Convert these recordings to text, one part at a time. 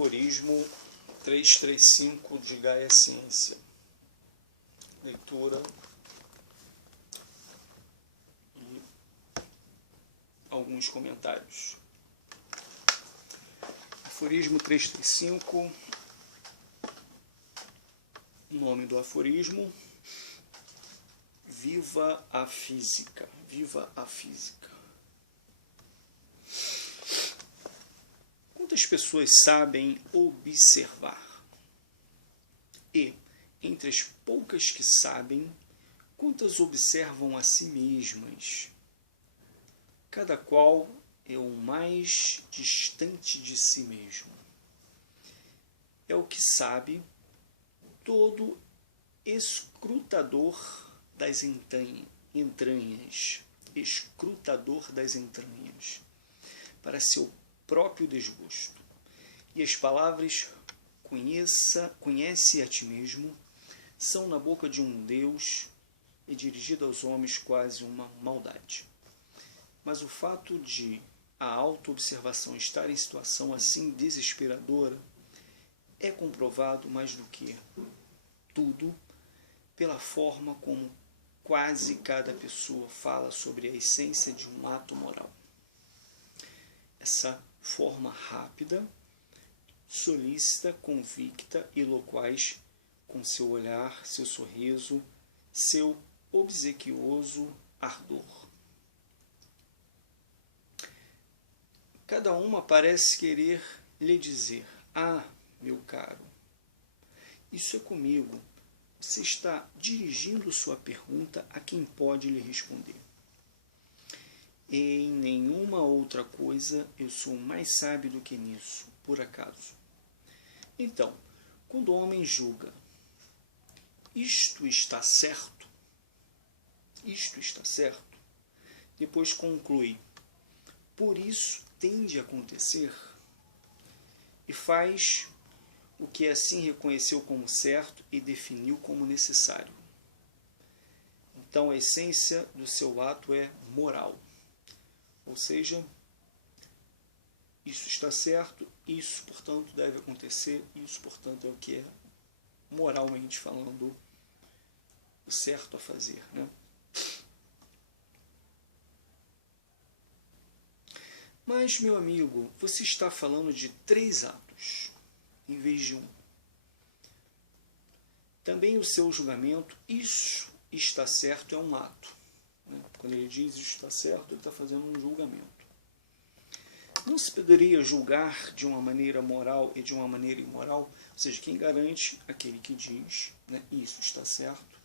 Aforismo 335 de Gaia Ciência. Leitura e alguns comentários. Aforismo 335. O nome do aforismo: Viva a física. Viva a física. Quantas pessoas sabem observar? E, entre as poucas que sabem, quantas observam a si mesmas? Cada qual é o mais distante de si mesmo. É o que sabe todo escrutador das entranhas, escrutador das entranhas, para seu próprio desgosto. E as palavras conhece a ti mesmo são na boca de um Deus e dirigida aos homens quase uma maldade. Mas o fato de a autoobservação estar em situação assim desesperadora é comprovado mais do que tudo pela forma como quase cada pessoa fala sobre a essência de um ato moral. Essa forma rápida, solícita, convicta e loquaz, com seu olhar, seu sorriso, seu obsequioso ardor. Cada uma parece querer lhe dizer: ah, meu caro, isso é comigo. Você está dirigindo sua pergunta a quem pode lhe responder. Em nenhuma outra coisa eu sou mais sábio do que nisso, por acaso. Então, quando o homem julga, isto está certo, depois conclui, por isso tem de acontecer, e faz o que assim reconheceu como certo e definiu como necessário. Então a essência do seu ato é moral. Ou seja, isso está certo, isso, portanto, deve acontecer, isso, portanto, é o que é, moralmente falando, o certo a fazer, né? Mas, meu amigo, você está falando de 3 atos, em vez de 1. Também o seu julgamento, isso está certo, é um ato. Quando ele diz isso está certo, ele está fazendo um julgamento. Não se poderia julgar de uma maneira moral e de uma maneira imoral? Ou seja, quem garante, aquele que diz, né, isso está certo,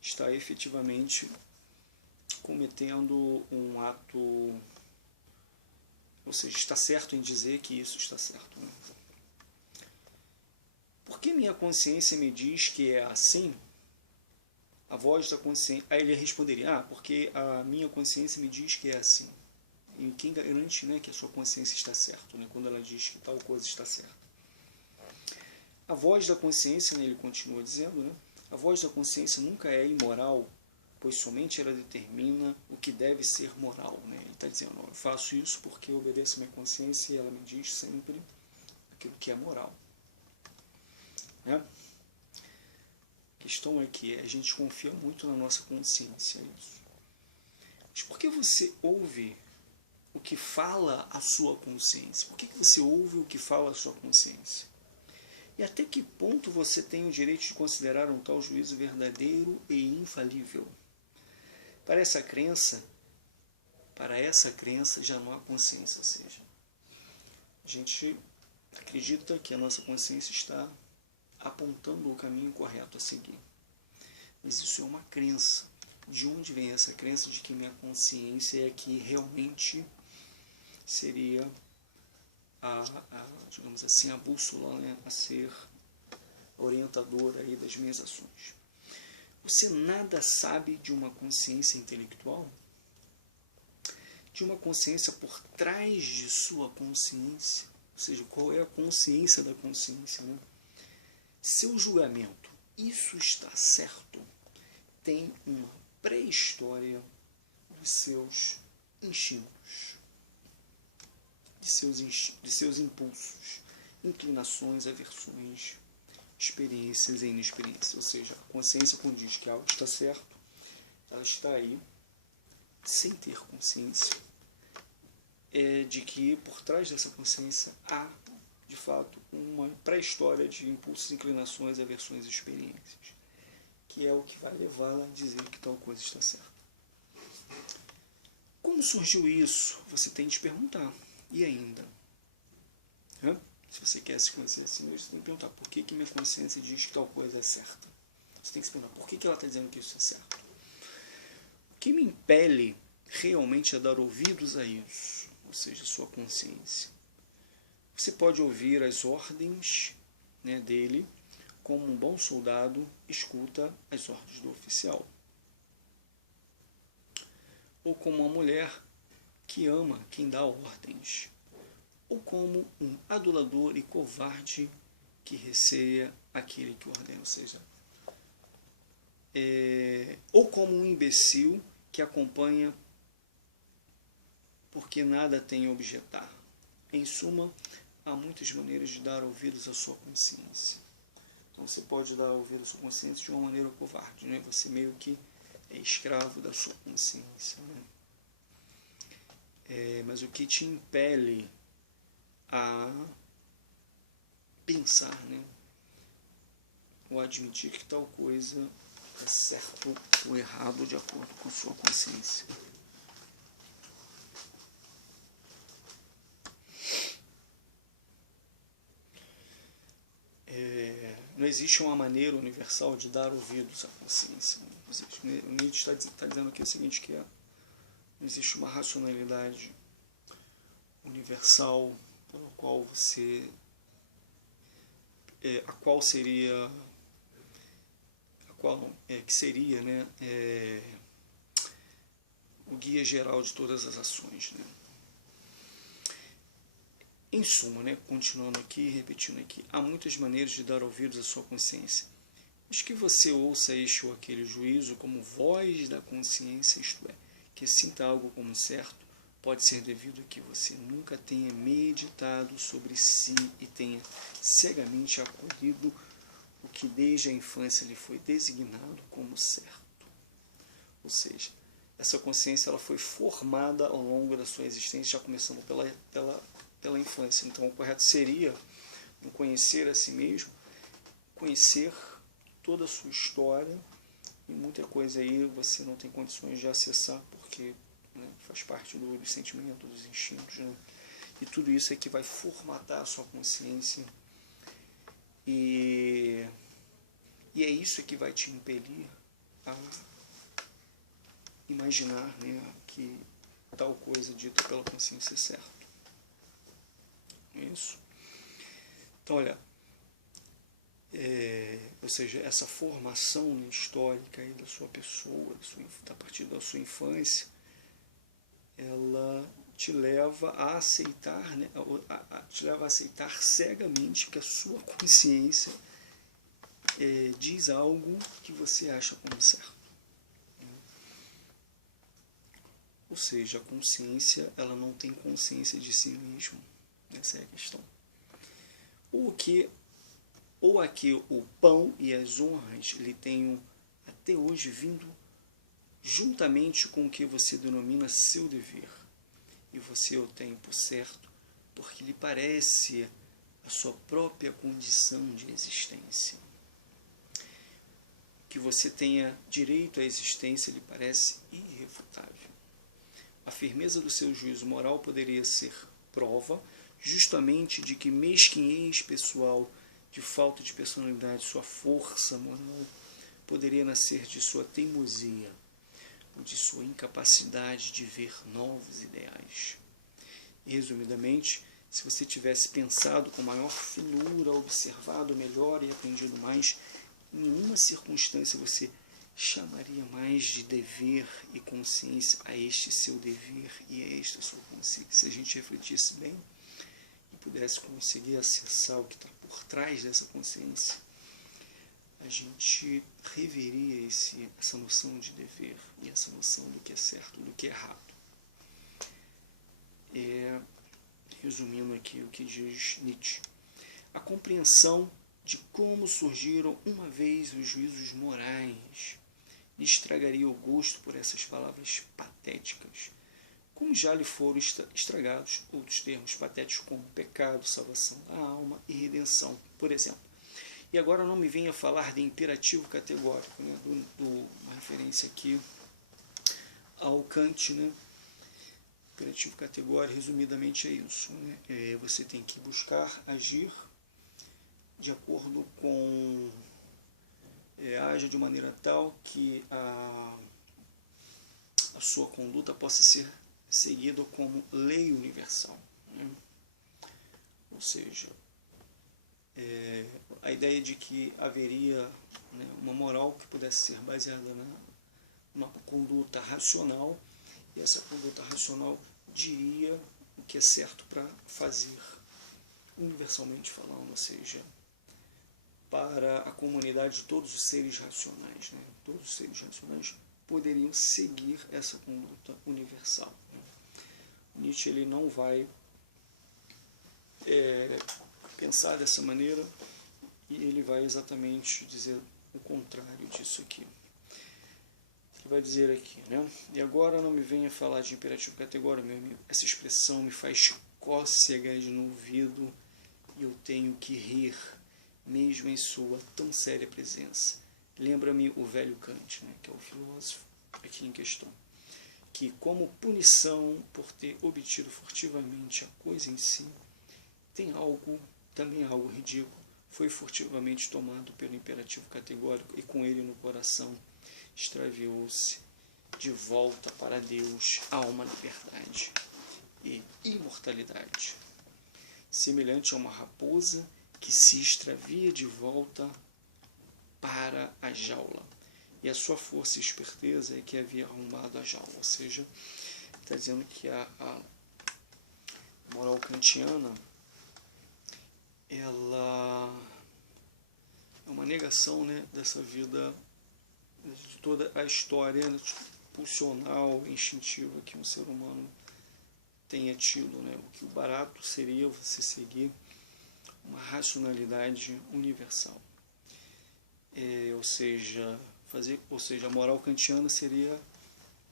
está efetivamente cometendo um ato, ou seja, está certo em dizer que isso está certo. Né? Porque minha consciência me diz que é assim? A voz da consciência... Aí ele responderia, porque a minha consciência me diz que é assim. E quem garante, né, que a sua consciência está certa, né, quando ela diz que tal coisa está certa? A voz da consciência, né, ele continua dizendo, né, a voz da consciência nunca é imoral, pois somente ela determina o que deve ser moral. Né? Ele está dizendo, eu faço isso porque eu obedeço a minha consciência e ela me diz sempre aquilo que é moral. Né? A questão é que a gente confia muito na nossa consciência. Isso. Mas por que você ouve o que fala a sua consciência? Por que você ouve o que fala a sua consciência? E até que ponto você tem o direito de considerar um tal juízo verdadeiro e infalível? Para essa crença já não há consciência, ou seja, a gente acredita que a nossa consciência está apontando o caminho correto a seguir. Mas isso é uma crença. De onde vem essa crença de que minha consciência é que realmente seria digamos assim, a bússola, né, a ser orientadora aí das minhas ações? Você nada sabe de uma consciência intelectual? De uma consciência por trás de sua consciência? Ou seja, qual é a consciência da consciência, né? Seu julgamento, isso está certo, tem uma pré-história dos seus instintos, de seus impulsos. inclinações, aversões, experiências e inexperiências. Ou seja, a consciência, quando diz que algo está certo, ela está aí sem ter consciência de que por trás dessa consciência há, de fato, uma pré-história de impulsos, inclinações, aversões e experiências, que é o que vai levá-la a dizer que tal coisa está certa. Como surgiu isso? Você tem de perguntar. E ainda? Se você quer se conhecer assim, você tem que perguntar por que minha consciência diz que tal coisa é certa. Você tem que se perguntar por que ela está dizendo que isso é certo. O que me impele realmente a dar ouvidos a isso, ou seja, a sua consciência. Você pode ouvir as ordens dele, como um bom soldado escuta as ordens do oficial. Ou como uma mulher que ama quem dá ordens. Ou como um adulador e covarde que receia aquele que ordena. Ou seja, ou como um imbecil que acompanha porque nada tem a objetar. Em suma, há muitas maneiras de dar ouvidos à sua consciência. Então você pode dar ouvidos à sua consciência de uma maneira covarde, Você meio que é escravo da sua consciência, mas o que te impele a pensar, ou admitir que tal coisa é certo ou errado de acordo com a sua consciência. Não existe uma maneira universal de dar ouvidos à consciência. O Nietzsche está dizendo aqui o seguinte, que não existe uma racionalidade universal pela qual que seria o guia geral de todas as ações. Em suma, continuando aqui, repetindo aqui, há muitas maneiras de dar ouvidos à sua consciência. Mas que você ouça este ou aquele juízo como voz da consciência, isto é, que sinta algo como certo, pode ser devido a que você nunca tenha meditado sobre si e tenha cegamente acolhido o que desde a infância lhe foi designado como certo. Ou seja, essa consciência ela foi formada ao longo da sua existência, já começando pela infância. Então, o correto seria, no conhecer a si mesmo, conhecer toda a sua história, e muita coisa aí você não tem condições de acessar, porque faz parte dos sentimentos, dos instintos, e tudo isso é que vai formatar a sua consciência, e é isso que vai te impelir a imaginar que tal coisa dita pela consciência é certo. Isso. Então, olha, ou seja, essa formação histórica aí da sua pessoa, a partir da sua infância, ela te leva a aceitar, te leva a aceitar cegamente que a sua consciência diz algo que você acha como certo. Ou seja, a consciência, ela não tem consciência de si mesma. Essa é a questão. Ou a que o pão e as honras lhe tenham até hoje vindo juntamente com o que você denomina seu dever, e você o tem por certo, porque lhe parece a sua própria condição de existência. Que você tenha direito à existência lhe parece irrefutável. A firmeza do seu juízo moral poderia ser prova justamente de que mesquinhez pessoal, de falta de personalidade, sua força moral, poderia nascer de sua teimosia, ou de sua incapacidade de ver novos ideais. E, resumidamente, se você tivesse pensado com maior finura, observado melhor e aprendido mais, em nenhuma circunstância você chamaria mais de dever e consciência a este seu dever e a esta sua consciência. Se a gente refletisse bem e pudesse conseguir acessar o que está por trás dessa consciência, a gente reveria essa noção de dever e essa noção do que é certo, do que é errado. Resumindo aqui o que diz Nietzsche, a compreensão de como surgiram uma vez os juízos morais lhe estragaria o gosto por essas palavras patéticas, como já lhe foram estragados outros termos patéticos como pecado, salvação da alma e redenção, por exemplo. E agora não me venha falar de imperativo categórico, né, uma referência aqui ao Kant, né? Imperativo categórico, resumidamente, é isso, né? Você tem que buscar agir de acordo com... haja de maneira tal que a sua conduta possa ser seguida como lei universal, né? Ou seja, a ideia de que haveria, né, uma moral que pudesse ser baseada numa conduta racional, e essa conduta racional diria o que é certo para fazer, universalmente falando, ou seja, para a comunidade de todos os seres racionais, né? Todos os seres racionais poderiam seguir essa conduta universal, né? Nietzsche ele não vai pensar dessa maneira, e ele vai exatamente dizer o contrário disso aqui. Ele vai dizer aqui, né? E agora não me venha falar de imperativo categórico, meu amigo. Essa expressão me faz cócegas no ouvido e eu tenho que rir, mesmo em sua tão séria presença. Lembra-me o velho Kant, né, que é o filósofo aqui em questão, que como punição por ter obtido furtivamente a coisa em si, tem também algo ridículo, foi furtivamente tomado pelo imperativo categórico e com ele no coração extraviou-se de volta para Deus a uma liberdade e imortalidade, semelhante a uma raposa que se extravia de volta para a jaula, e a sua força e esperteza é que havia arrombado a jaula. Ou seja, está dizendo que a moral kantiana ela é uma negação, né, dessa vida, de toda a história, né, pulsional, instintiva que um ser humano tenha tido, né? O que o barato seria você seguir uma racionalidade universal. Ou seja, a moral kantiana seria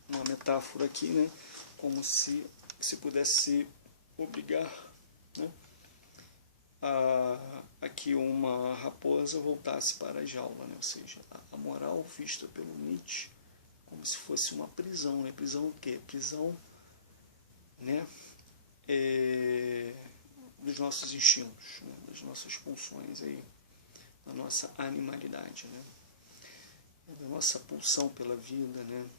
uma metáfora aqui, né? Como se pudesse obrigar, né, a que uma raposa voltasse para a jaula, né? Ou seja, a moral vista pelo Nietzsche como se fosse uma prisão, né? Prisão o quê? Prisão, né, dos nossos instintos, né? Das nossas pulsões aí, da nossa animalidade, né? Da nossa pulsão pela vida, né?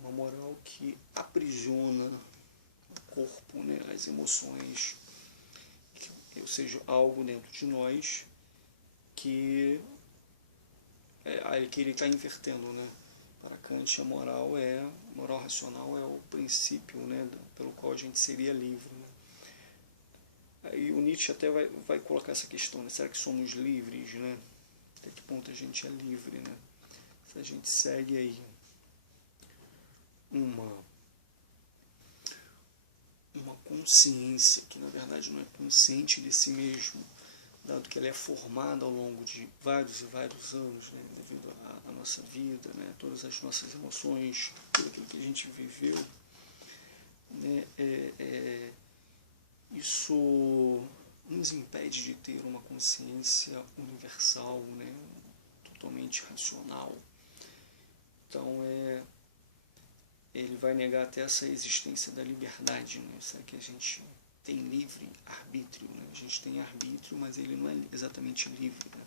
Uma moral que aprisiona o corpo, né? As emoções, ou seja, algo dentro de nós que ele está invertendo, né? Para Kant, a moral racional é o princípio, né, pelo qual a gente seria livre, né? Aí o Nietzsche até vai colocar essa questão, né? Será que somos livres, né? Até que ponto a gente é livre, né? Se a gente segue aí uma consciência que na verdade não é consciente de si mesmo, dado que ela é formada ao longo de vários e vários anos, né, devido à nossa vida, né, todas as nossas emoções, tudo aquilo que a gente viveu, né, isso nos impede de ter uma consciência universal, né, totalmente racional. Então ele vai negar até essa existência da liberdade, né? Será que a gente tem livre arbítrio, né? A gente tem arbítrio, mas ele não é exatamente livre, né?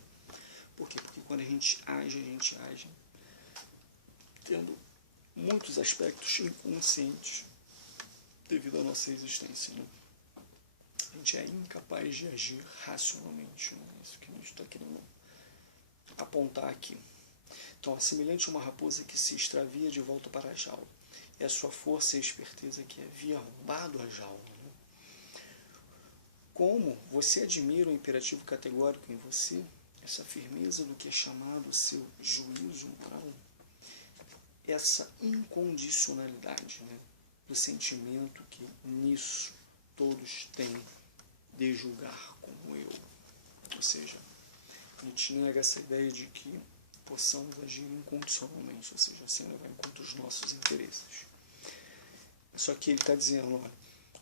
Por quê? Porque quando a gente age tendo muitos aspectos inconscientes devido à nossa existência, né? A gente é incapaz de agir racionalmente, né? Isso que a gente está querendo apontar aqui. Então, semelhante a uma raposa que se extravia de volta para a jaula, é a sua força e esperteza que havia arrombado a jaula, né? Como você admira o imperativo categórico em você, essa firmeza do que é chamado o seu juízo moral, essa incondicionalidade, né, do sentimento que nisso todos têm de julgar como eu. Ou seja, Nietzsche nega essa ideia de que possamos agir incondicionalmente, ou seja, sem levar em conta os nossos interesses. Só que ele está dizendo, olha,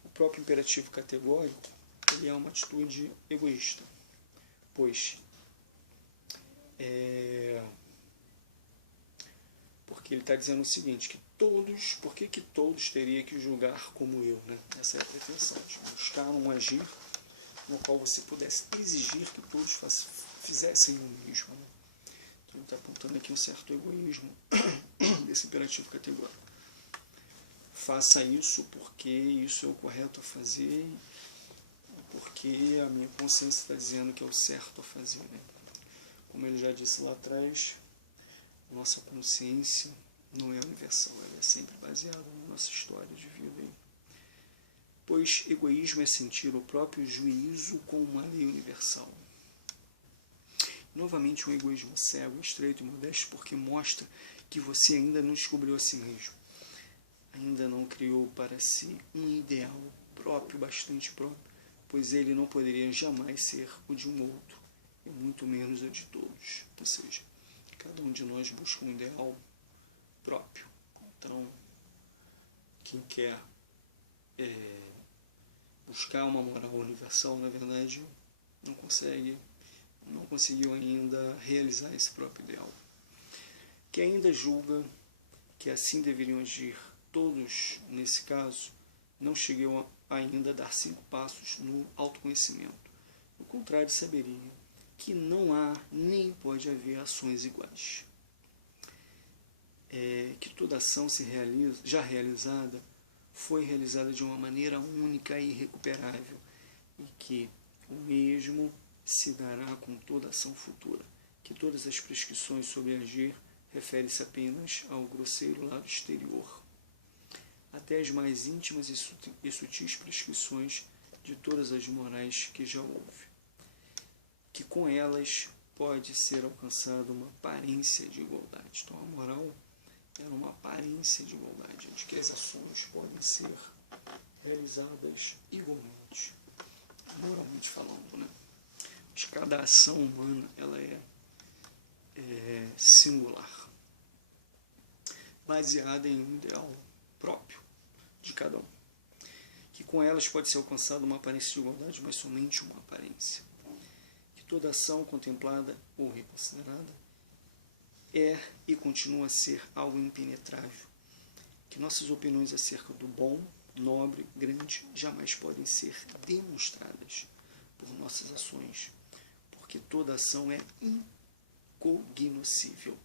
o próprio imperativo categórico ele é uma atitude egoísta, pois porque ele está dizendo o seguinte, que todos, por que todos teriam que julgar como eu, né? Essa é a pretensão, de buscar um agir no qual você pudesse exigir que todos fizessem o mesmo, né? Então ele está apontando aqui um certo egoísmo desse imperativo categórico. Faça isso porque isso é o correto a fazer, porque a minha consciência está dizendo que é o certo a fazer, né? Como ele já disse lá atrás, nossa consciência não é universal, ela é sempre baseada na nossa história de vida. Pois egoísmo é sentir o próprio juízo como uma lei universal. Novamente um egoísmo cego, estreito e modesto, porque mostra que você ainda não descobriu a si mesmo. Ainda não criou para si um ideal próprio, bastante próprio, pois ele não poderia jamais ser o de um outro, e muito menos o de todos. Ou seja, cada um de nós busca um ideal próprio. Então, quem quer buscar uma moral universal, na verdade, não conseguiu ainda realizar esse próprio ideal. Que ainda julga que assim deveriam agir todos, nesse caso, não chegou ainda a dar 5 passos no autoconhecimento. O contrário, saberia que não há nem pode haver ações iguais. Que toda ação já realizada foi realizada de uma maneira única e irrecuperável, e que o mesmo se dará com toda ação futura, que todas as prescrições sobre agir referem-se apenas ao grosseiro lado exterior, até as mais íntimas e sutis prescrições de todas as morais que já houve, que com elas pode ser alcançada uma aparência de igualdade. Então a moral é uma aparência de igualdade, de que as ações podem ser realizadas igualmente, moralmente falando, né? Mas cada ação humana ela é singular, baseada em um ideal próprio de cada um, que com elas pode ser alcançada uma aparência de igualdade, mas somente uma aparência, que toda ação contemplada ou reconsiderada é e continua a ser algo impenetrável, que nossas opiniões acerca do bom, nobre, grande, jamais podem ser demonstradas por nossas ações, porque toda ação é incognoscível,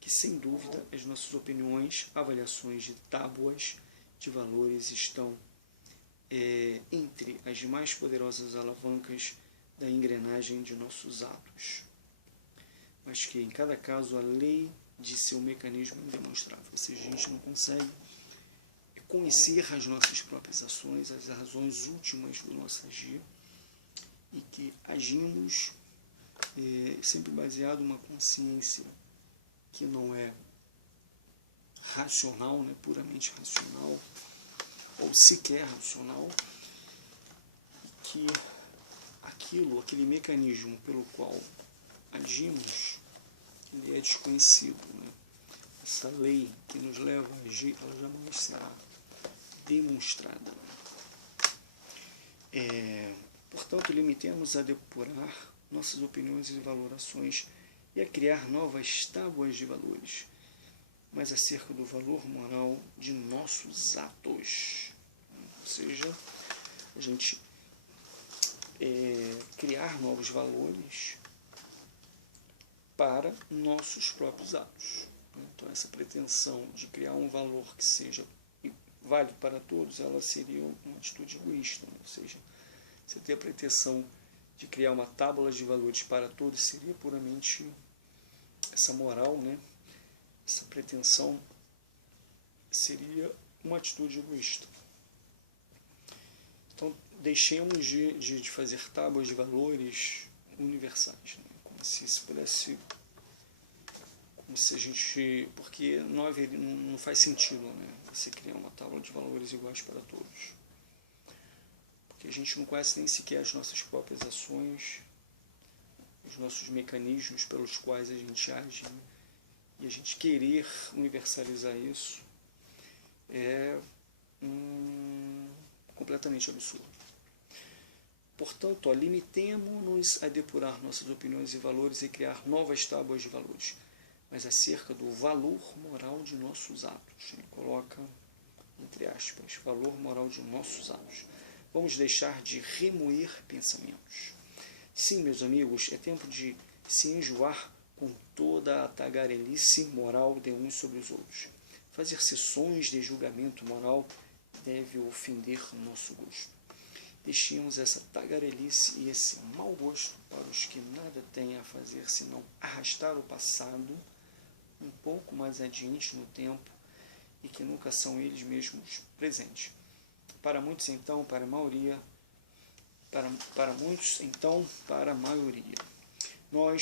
que sem dúvida as nossas opiniões, avaliações de tábuas de valores estão entre as mais poderosas alavancas da engrenagem de nossos atos, mas que em cada caso a lei de seu mecanismo é indemonstrável, ou seja, a gente não consegue conhecer as nossas próprias ações, as razões últimas do nosso agir, e que agimos sempre baseado em uma consciência que não é racional, né, puramente racional, ou sequer racional, que aquele mecanismo pelo qual agimos, ele é desconhecido, né? Essa lei que nos leva a agir, ela jamais será demonstrada. Portanto, limitemos a depurar nossas opiniões e valorações e a criar novas tábuas de valores, mas acerca do valor moral de nossos atos. Ou seja, a gente criar novos valores para nossos próprios atos. Então, essa pretensão de criar um valor que seja válido para todos, ela seria uma atitude egoísta. Ou seja, você ter a pretensão de criar uma tábua de valores para todos seria puramente essa moral, né? Essa pretensão seria uma atitude egoísta. Então, deixemos de fazer tábuas de valores universais, né? Como se isso pudesse, como se a gente, porque não faz sentido, né, você criar uma tábua de valores iguais para todos, porque a gente não conhece nem sequer as nossas próprias ações, os nossos mecanismos pelos quais a gente age, né? E a gente querer universalizar isso é completamente absurdo. Portanto, limitemo-nos a depurar nossas opiniões e valores e criar novas tábuas de valores, mas acerca do valor moral de nossos atos. Ele coloca, entre aspas, valor moral de nossos atos. Vamos deixar de remoer pensamentos. Sim, meus amigos, é tempo de se enjoar com toda a tagarelice moral de uns sobre os outros. Fazer sessões de julgamento moral deve ofender nosso gosto. Deixemos essa tagarelice e esse mau gosto para os que nada têm a fazer senão arrastar o passado um pouco mais adiante no tempo e que nunca são eles mesmos presentes. Para muitos, então, para a maioria, para muitos, então, para a maioria. Nós